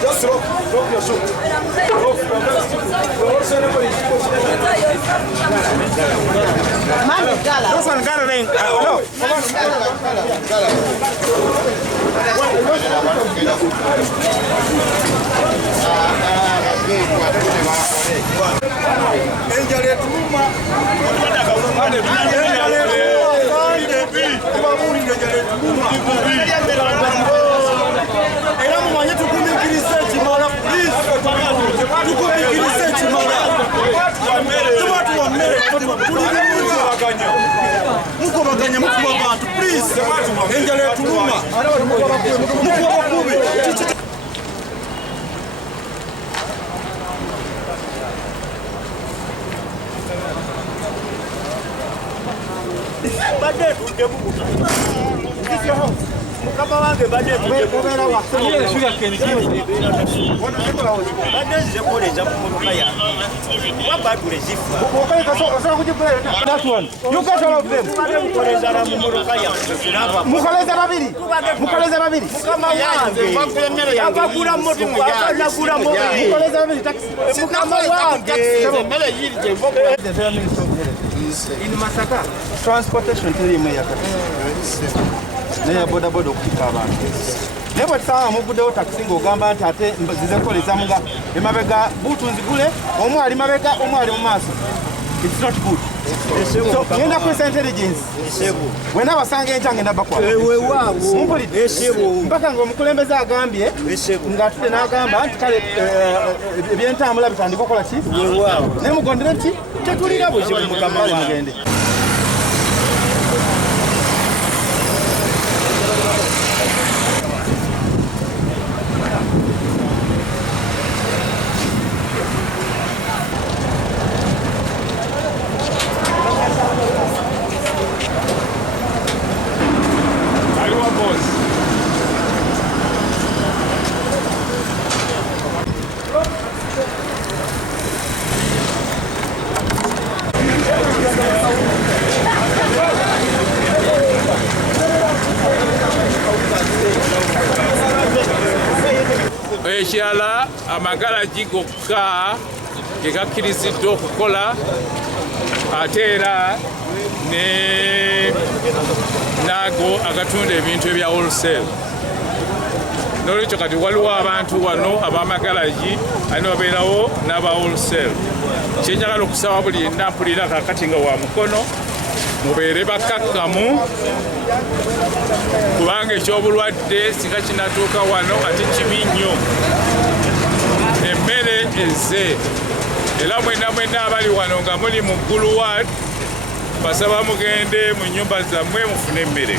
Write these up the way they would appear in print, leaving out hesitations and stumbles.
Just drop your shoe. This one got a ring. No. That one. You got all of them. Mukaleza babiri. Mukaleza babiri. In Masaka, transportation team neya boda boda okukika abantu nebo tsawa mubudewo taxi ng'ogamba nti ate zize kukoleza muga emabega butunzi gule omwali mabega omwali mu maaso. It's not good. So ngenda kwesa intelligence wena basanga encha ngenda bakwa mpaka ng'omukulembeze agambye ng'atudde n'agamba nti kale ebyentambula bitandika okukola ki naye mugondere nti tetulira buzibu mukama mugende. Ekirala amagalagi gokka gegakkiriziddwa okukola ate era naago agatunda ebintu ebya wholesale. N'olwekyo kati waliwo abantu wano ab'amagalagi alina babeerawo n'aba wholesale. Kyenjagala okusaba buli yenna mpulira kaakati nga wa mukono mubeere bakakkamu kubanga ekyobulwadde singa kinatuuka wano ate kibi nnyo. Emmere ezze era mwenna abali wano nga muli mu Guluwad basaba mugende mu nnyumba zammwe mufune emmere.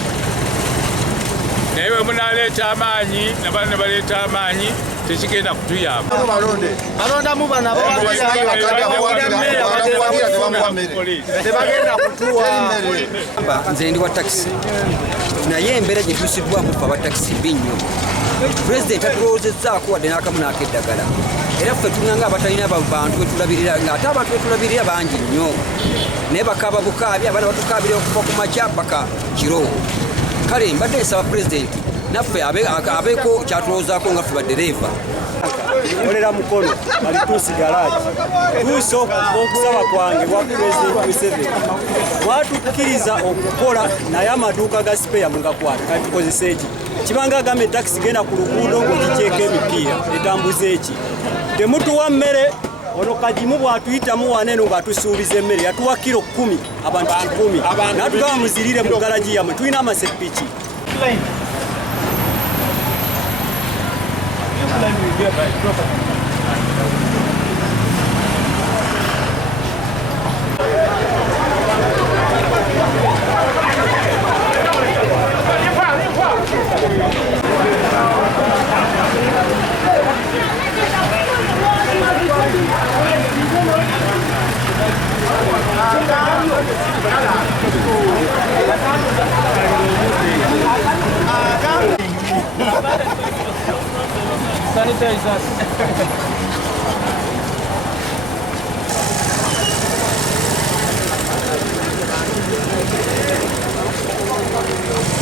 Naye bwe munaleeta amaanyi nabana ne baleeta amaanyi tekigenda kutuyamba. Balondamu bano tebagenda kutuwa. Nze ndi wa taxi naye embeera gye tusiddwamu ffe abatakisi mbi nnyo. Pulezidenti atulowoozezaako wadde n'akamu n'akeddagala era ffe tulina abatalina bantu betulabirira ng'ate abantu betulabirira bangi nnyo naye bakaaba bukaabi abaana batukaabira okuva ku makya paka kiro. Kale mbadde nsaba pulezidenti naffe abeeko kyatulowoozaako nga ffe baddereeva. Olera mukono alituusi garaaji tuuse okusaba kwange bwa pulezidenti Museveni mwatukkiriza okukola naye amaduuka ga sipeya mugakwata kati tukozesa eki kibanga agamba etakisi genda ku luguudo ng'ogikyeko emipiira etambuza eki temutuwa mmere. Ono kajimu bwatuyitamu waneno ng'atusuubiza emmere yatuwa kilo 10 abantu 10 natugaba muzirire mu garaji yammwe tulina amasepiki. sanitizers.